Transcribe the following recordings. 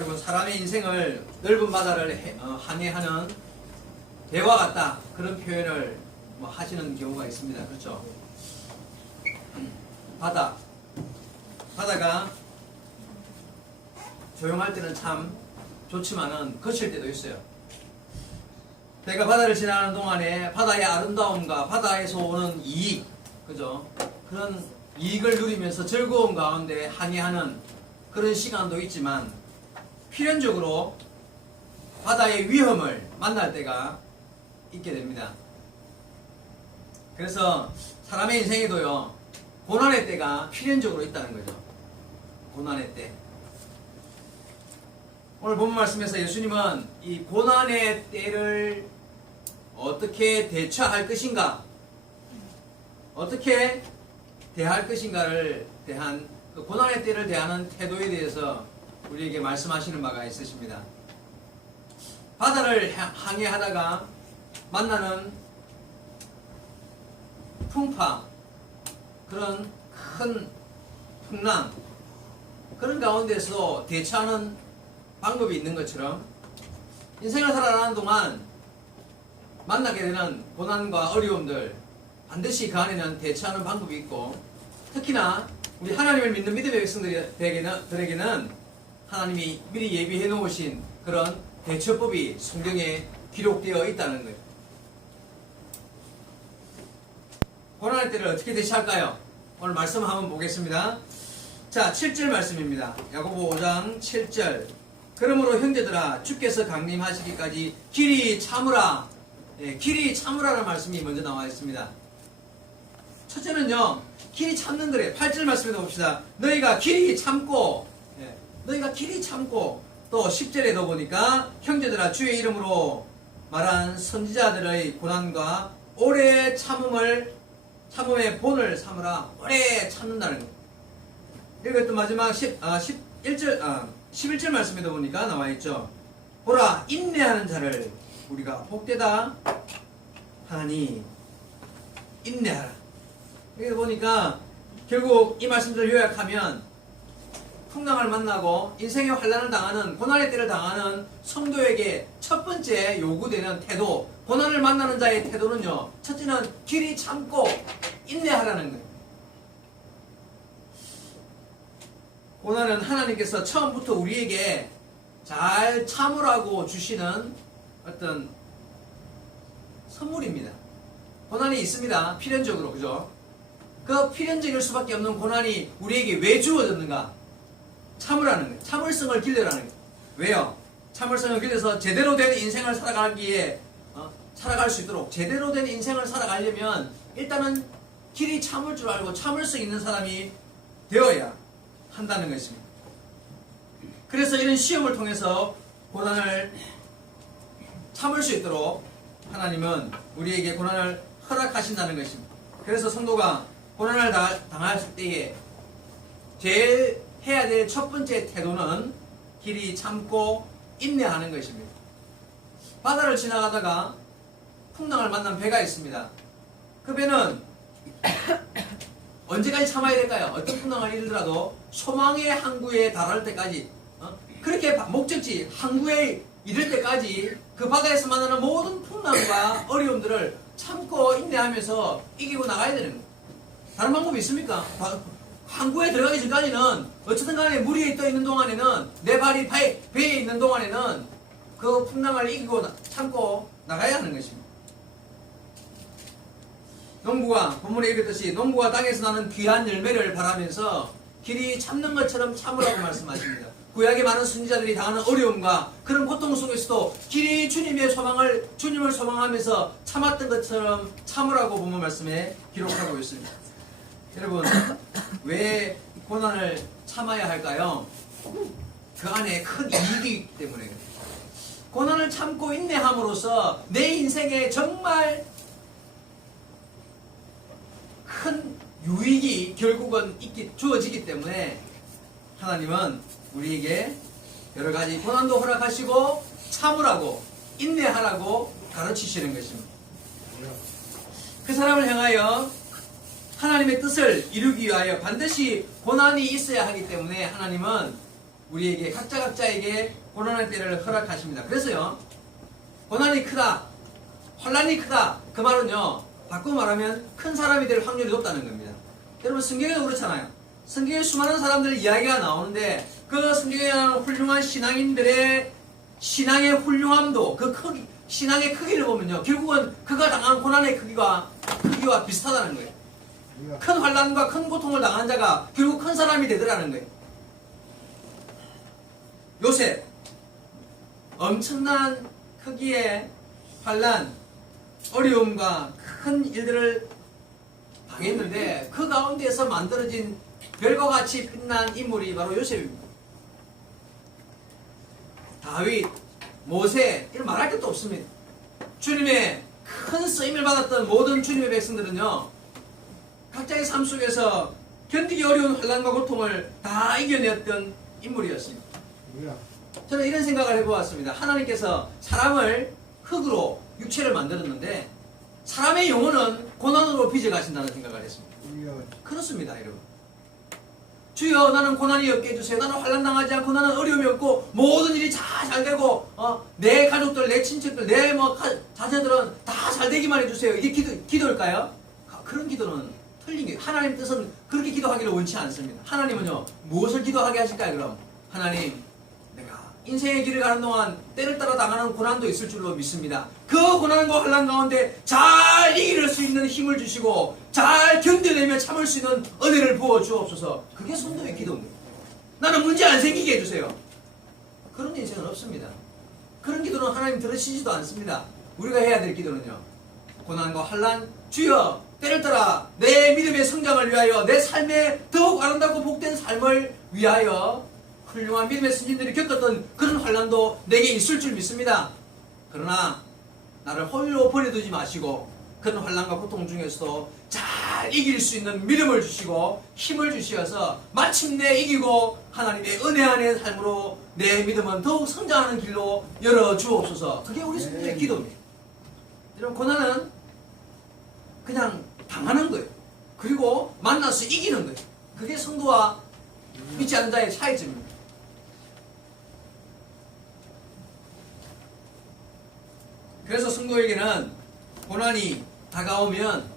여러분, 사람의 인생을 넓은 바다를 항해하는 배와 같다, 그런 표현을 하시는 경우가 있습니다. 그렇죠? 바다가 조용할 때는 참 좋지만은 거칠 때도 있어요. 배가 바다를 지나가는 동안에 바다의 아름다움과 바다에서 오는 이익, 그죠? 그런 이익을 누리면서 즐거운 가운데 항해하는 그런 시간도 있지만, 필연적으로 바다의 위험을 만날 때가 있게 됩니다. 그래서 사람의 인생에도요, 고난의 때가 필연적으로 있다는 거죠. 고난의 때. 오늘 본문 말씀에서 예수님은 이 고난의 때를 어떻게 대처할 것인가, 어떻게 대할 것인가를 대한, 그 고난의 때를 대하는 태도에 대해서 우리에게 말씀하시는 바가 있으십니다. 바다를 항해하다가 만나는 풍파, 그런 큰 풍랑, 그런 가운데서 대처하는 방법이 있는 것처럼, 인생을 살아가는 동안 만나게 되는 고난과 어려움들, 반드시 그 안에는 대처하는 방법이 있고, 특히나 우리 하나님을 믿는 믿음의 백성들에게는 하나님이 미리 예비해 놓으신 그런 대처법이 성경에 기록되어 있다는 거예요. 고난의 때를 어떻게 대처할까요? 오늘 말씀 한번 보겠습니다. 자, 7절 말씀입니다. 야고보 5장 7절. 그러므로 형제들아, 주께서 강림하시기까지 길이 참으라. 길이 참으라는 말씀이 먼저 나와 있습니다. 첫째는요, 길이 참는 거래요. 8절 말씀에도 봅시다. 너희가 길이 참고, 너희가 길이 참고, 또 10절에도 보니까 형제들아, 주의 이름으로 말한 선지자들의 고난과 오래 참음의 본을 삼으라. 오래 참는다는 거예요. 그리고 또 마지막 11절 말씀에도 보니까 나와 있죠. 보라, 인내하는 자를 우리가 복되다 하니 인내하라. 여기 보니까 결국 이 말씀들을 요약하면, 풍랑을 만나고 인생의 환난을 당하는, 고난의 때를 당하는 성도에게 첫 번째 요구되는 태도, 고난을 만나는 자의 태도는요, 첫째는 길이 참고 인내하라는 거예요. 고난은 하나님께서 처음부터 우리에게 잘 참으라고 주시는 어떤 선물입니다. 고난이 있습니다. 필연적으로, 그죠? 그 필연적일 수밖에 없는 고난이 우리에게 왜 주어졌는가? 참으라는 거예요. 참을성을 길러라는 거예요. 왜요? 참을성을 길러서 제대로 된 인생을 살아가기에, 살아갈 수 있도록, 제대로 된 인생을 살아가려면 일단은 길이 참을 줄 알고 참을 수 있는 사람이 되어야 한다는 것입니다. 그래서 이런 시험을 통해서 고난을 참을 수 있도록 하나님은 우리에게 고난을 허락하신다는 것입니다. 그래서 성도가 고난을 당할 때에 제일 해야 될 첫 번째 태도는 길이 참고 인내하는 것입니다. 바다를 지나가다가 풍랑을 만난 배가 있습니다. 그 배는 언제까지 참아야 될까요? 어떤 풍랑을 이르더라도 소망의 항구에 달할 때까지, 그렇게 목적지 항구에 이를 때까지 그 바다에서 만나는 모든 풍랑과 어려움들을 참고 인내하면서 이기고 나가야 되는 거예요. 다른 방법이 있습니까? 항구에 들어가기 전까지는 어쨌든 간에 물 위에 떠 있는 동안에는, 내 발이 배에 있는 동안에는 그 풍랑을 이기고 참고 나가야 하는 것입니다. 농부가, 본문에 읽었듯이 농부가 땅에서 나는 귀한 열매를 바라면서 길이 참는 것처럼 참으라고 말씀하십니다. 구약의 많은 선지자들이 당하는 어려움과 그런 고통 속에서도 길이 주님을 소망하면서 참았던 것처럼 참으라고 본문 말씀에 기록하고 있습니다. 여러분, 왜 고난을 참아야 할까요? 그 안에 큰 이익이 있기 때문에. 고난을 참고 인내함으로써 내 인생에 정말 큰 유익이 결국은 주어지기 때문에 하나님은 우리에게 여러 가지 고난도 허락하시고 참으라고, 인내하라고 가르치시는 것입니다. 그 사람을 향하여 하나님의 뜻을 이루기 위하여 반드시 고난이 있어야 하기 때문에 하나님은 우리에게 각자에게 고난의 때를 허락하십니다. 그래서요, 고난이 크다, 환난이 크다, 그 말은요, 바꾸고 말하면 큰 사람이 될 확률이 높다는 겁니다. 여러분, 성경에도 그렇잖아요. 성경에 수많은 사람들 이야기가 나오는데 그 성경에 나오는 훌륭한 신앙인들의 신앙의 훌륭함도 그 크기, 신앙의 크기를 보면요, 결국은 그가 당한 고난의 크기와 비슷하다는 거예요. 큰 환난과 큰 고통을 당한 자가 결국 큰 사람이 되더라는 거예요. 요셉, 엄청난 크기의 환난, 어려움과 큰 일들을 당했는데 그 가운데에서 만들어진 별과 같이 빛난 인물이 바로 요셉입니다. 다윗, 모세, 이런 말할 것도 없습니다. 주님의 큰 쓰임을 받았던 모든 주님의 백성들은요, 각자의 삶 속에서 견디기 어려운 환난과 고통을 다 이겨냈던 인물이었습니다. 저는 이런 생각을 해보았습니다. 하나님께서 사람을 흙으로 육체를 만들었는데 사람의 영혼은 고난으로 빚어가신다는 생각을 했습니다. 그렇습니다, 여러분. 주여, 나는 고난이 없게 해주세요. 나는 환난당하지 않고 나는 어려움이 없고 모든 일이 잘 되고 내 가족들, 내 친척들, 내 자녀들은 다 잘 되기만 해주세요. 이게 기도일까요? 그런 기도는 틀린 게, 하나님 뜻은 그렇게 기도하기를 원치 않습니다. 하나님은요, 무엇을 기도하게 하실까요? 그럼 하나님, 내가 인생의 길을 가는 동안 때를 따라 당하는 고난도 있을 줄로 믿습니다. 그 고난과 환난 가운데 잘 이길 수 있는 힘을 주시고 잘 견뎌내며 참을 수 있는 은혜를 부어 주옵소서. 그게 성도의 기도입니다. 나는 문제 안 생기게 해주세요. 그런 인생은 없습니다. 그런 기도는 하나님 들으시지도 않습니다. 우리가 해야 될 기도는요, 고난과 환난, 주여, 때를 따라 내 믿음의 성장을 위하여, 내 삶에 더욱 아름답고 복된 삶을 위하여 훌륭한 믿음의 선진들이 겪었던 그런 환난도 내게 있을 줄 믿습니다. 그러나 나를 홀로 버려두지 마시고 그런 환난과 고통 중에서도 잘 이길 수 있는 믿음을 주시고 힘을 주시어서 마침내 이기고 하나님의 은혜 안의 삶으로 내 믿음은 더욱 성장하는 길로 열어주옵소서. 그게 우리 성도의 기도입니다. 이런 고난은 그냥 당하는 거예요. 그리고 만나서 이기는 거예요. 그게 성도와 믿지 않는 자의 차이점입니다. 그래서 성도에게는 고난이 다가오면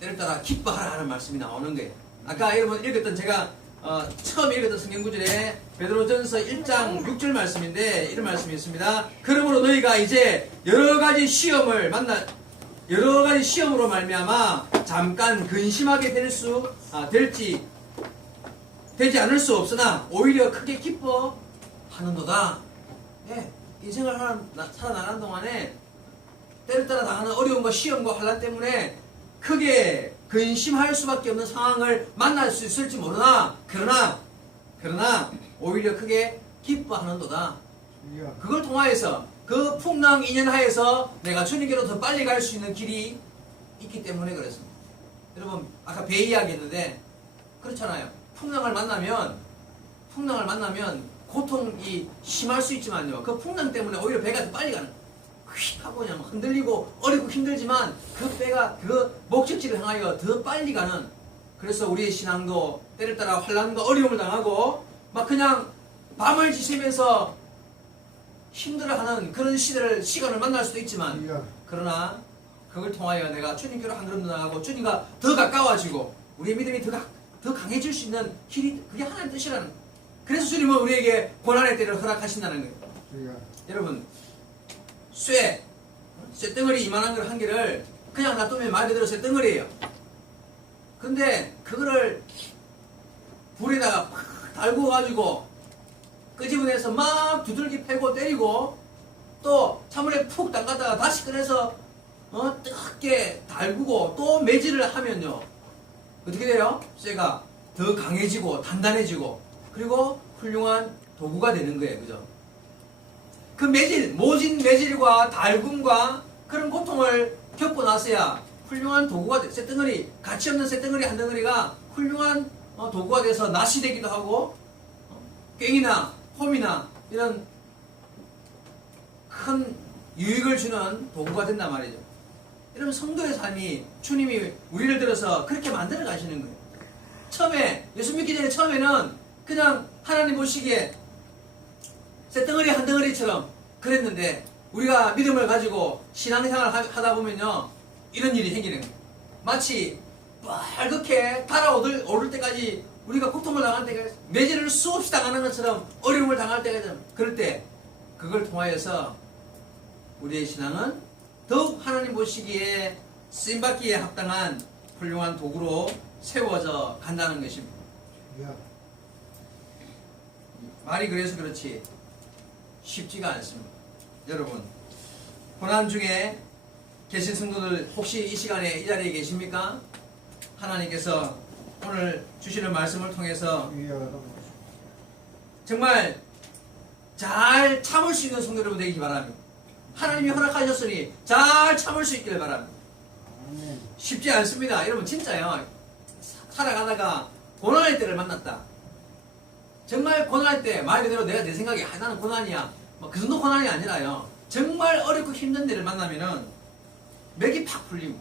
때를 따라 기뻐하라 하는 말씀이 나오는 거예요. 아까 여러분 읽었던, 제가 처음 읽었던 성경 구절에 베드로전서 1장 6절 말씀인데 이런 말씀이 있습니다. 그러므로 너희가 이제 여러 가지 시험으로 말미암아 잠깐 근심하게 되지 않을 수 없으나 오히려 크게 기뻐하는도다. 예, 인생을 살아나가는 동안에 때를 따라 당하는 어려움과 시험과 환난 때문에 크게 근심할 수밖에 없는 상황을 만날 수 있을지 모르나 그러나 오히려 크게 기뻐하는도다. 그걸 통하여서 그 풍랑 인연하에서 내가 주님께로 더 빨리 갈 수 있는 길이 있기 때문에 그렇습니다. 여러분, 아까 배 이야기 했는데 그렇잖아요. 풍랑을 만나면 고통이 심할 수 있지만요, 그 풍랑 때문에 오히려 배가 더 빨리 가는 거예요. 휙 하고 그냥 흔들리고 어렵고 힘들지만 그 배가 그 목적지를 향하여 더 빨리 가는, 그래서 우리의 신앙도 때를 따라 환난과 어려움을 당하고 막 그냥 밤을 지새면서 힘들어하는 그런 시간을 만날 수도 있지만, 그러나 그걸 통하여 내가 주님께로 한 걸음 더 나가고 주님과 더 가까워지고 우리의 믿음이 더 강해질 수 있는 길이, 그게 하나님의 뜻이라는 거예요. 그래서 주님은 우리에게 고난의 때를 허락하신다는 거예요. 여러분, 쇠덩어리 이만한 걸 한 개를 그냥 놔두면 말 그대로 쇠덩어리예요. 근데 그거를 불에다가 팍 달고 가지고 끄집어내서 막 두들기 패고 때리고 또 찬물에 푹 담갔다가 다시 꺼내서 뜨겁게 달구고 또 매질을 하면요, 어떻게 돼요? 쇠가 더 강해지고 단단해지고 그리고 훌륭한 도구가 되는 거예요. 그죠? 그 모진 매질과 달굼과 그런 고통을 겪고 나서야 훌륭한 도구가 돼. 쇳덩어리, 가치 없는 쇳덩어리 한 덩어리가 훌륭한 도구가 돼서 낫이 되기도 하고 꽹이나 홈이나 이런 큰 유익을 주는 도구가 된단 말이죠. 여러분, 성도의 삶이 주님이 우리를 들어서 그렇게 만들어 가시는 거예요. 처음에 예수 믿기 전에 처음에는 그냥 하나님 보시기에 쇳덩어리 한 덩어리처럼 그랬는데 우리가 믿음을 가지고 신앙생활을 하다 보면요 이런 일이 생기는 거예요. 마치 빨갛게 달아오를 때까지 우리가 고통을 당할 때가 매질을 수없이 당하는 것처럼 어려움을 당할 때가 있잖아요. 그럴 때 그걸 통하여서 우리의 신앙은 더욱 하나님 보시기에 쓰임받기에 합당한 훌륭한 도구로 세워져 간다는 것입니다. 말이 그래서 그렇지 쉽지가 않습니다. 여러분 고난 중에 계신 성도들 혹시 이 시간에 이 자리에 계십니까? 하나님께서 오늘 주시는 말씀을 통해서 정말 잘 참을 수 있는 성도 여러분 되기 바랍니다. 하나님이 허락하셨으니 잘 참을 수 있기를 바랍니다. 쉽지 않습니다. 여러분 진짜요. 살아가다가 고난의 때를 만났다. 정말 고난할 때 말 그대로 내가 내 생각에 나는 고난이야. 그 정도 고난이 아니라요. 정말 어렵고 힘든 일을 만나면은 맥이 팍 풀리고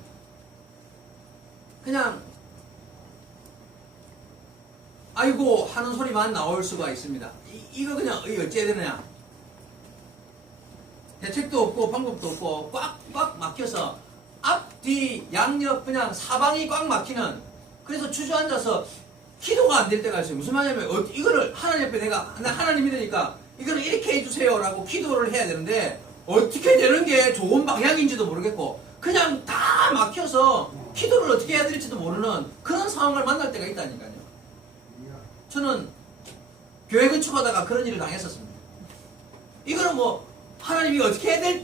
그냥 아이고 하는 소리만 나올 수가 있습니다. 이거 그냥 어째 되느냐. 대책도 없고 방법도 없고 꽉 막혀서 앞뒤 양옆 그냥 사방이 꽉 막히는 그래서 주저앉아서 기도가 안 될 때가 있어요. 무슨 말이냐면 이거를 하나님 앞에 내가 하나님 믿으니까 이거를 이렇게 해주세요 라고 기도를 해야 되는데 어떻게 되는 게 좋은 방향인지도 모르겠고 그냥 다 막혀서 기도를 어떻게 해야 될지도 모르는 그런 상황을 만날 때가 있다니까요. 저는 교회 건축하다가 그런 일을 당했었습니다. 이거는 뭐 하나님이 어떻게 해야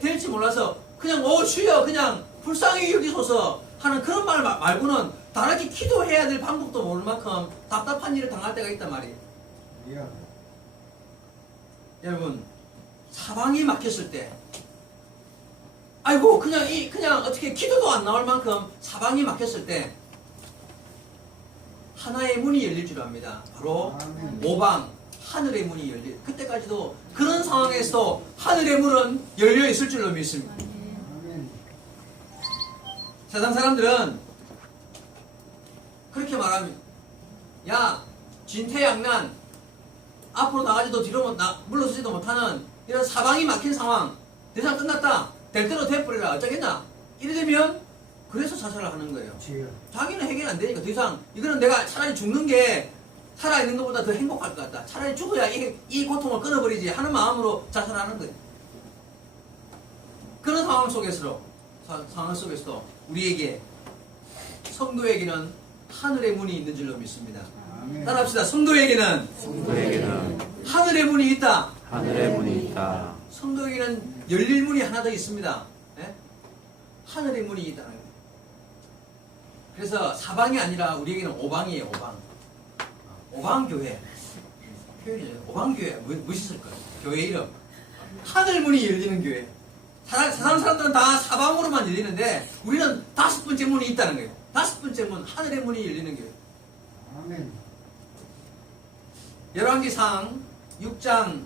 될지 몰라서 그냥 주여 그냥 불쌍히 여기소서 하는 그런 말 말고는 다르게 기도해야 될 방법도 모를 만큼 답답한 일을 당할 때가 있단 말이에요. 여러분 사방이 막혔을 때 아이고 그냥 어떻게 기도도 안 나올 만큼 사방이 막혔을 때 하나의 문이 열릴 줄 압니다. 바로 오방 하늘의 문이 열릴 그때까지도 그런 상황에서 하늘의 문은 열려 있을 줄로 믿습니다. 세상 사람들은 그렇게 말합니다. 야 진퇴양난 앞으로 나가지도 뒤로 물러서지도 못하는 이런 사방이 막힌 상황 대상 끝났다 될 대로 돼버리라 어쩌겠나 이래 되면 그래서 자살을 하는 거예요. 자기는 해결 안 되니까 더 이상 이거는 내가 차라리 죽는 게 살아있는 것보다 더 행복할 것 같다. 차라리 죽어야 이 고통을 끊어버리지 하는 마음으로 자살하는 거예요. 그런 상황 속에서도 우리에게 성도에게는 하늘의 문이 있는 줄로 믿습니다. 따라합시다. 성도에게는 하늘의 문이 있다. 하늘의 문이 있다. 성도에게는 열릴 문이 하나 더 있습니다. 네? 하늘의 문이 있다는 거예요. 그래서 사방이 아니라 우리에게는 오방이에요. 오방교회. 표현이죠. 오방교회. 멋있을 거예요. 교회 이름. 하늘문이 열리는 교회. 세상 사람들은 다 사방으로만 열리는데 우리는 5번째 문이 있다는 거예요. 5번째 문, 하늘의 문이 열리는 교회. 아멘. 열왕기상 6장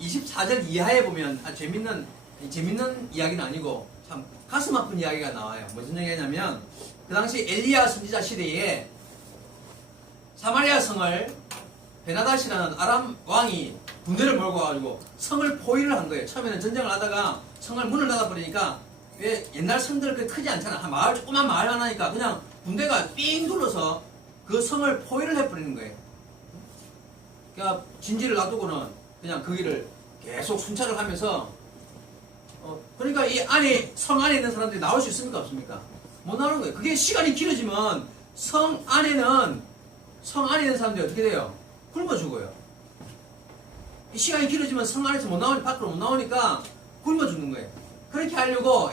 24절 이하에 보면 재밌는 이야기는 아니고 참 가슴 아픈 이야기가 나와요. 무슨 얘기냐면 그 당시 엘리야 선지자 시대에 사마리아 성을 베나닷이라는 아람 왕이 군대를 몰고 와가지고 성을 포위를 한 거예요. 처음에는 전쟁을 하다가 성을 문을 닫아버리니까 왜 옛날 성들 그 크지 않잖아. 한 마을 조그만 마을 하나니까 그냥 군대가 삥 둘러서 그 성을 포위를 해버리는 거예요. 그러니까 진지를 놔두고는 그냥 거기를 계속 순찰을 하면서 그러니까 이 안에 성 안에 있는 사람들이 나올 수 있습니까 없습니까? 못 나오는 거예요. 그게 시간이 길어지면 성 안에 있는 사람들이 어떻게 돼요? 굶어 죽어요. 이 시간이 길어지면 성 안에서 밖으로 못 나오니까 굶어 죽는 거예요. 그렇게 하려고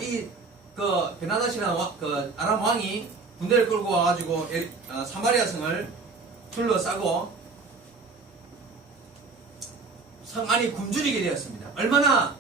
그 베나닷이라는 그 아람 왕이 군대를 끌고 와가지고 사마리아 성을 둘러싸고 성 안이 굶주리게 되었습니다. 얼마나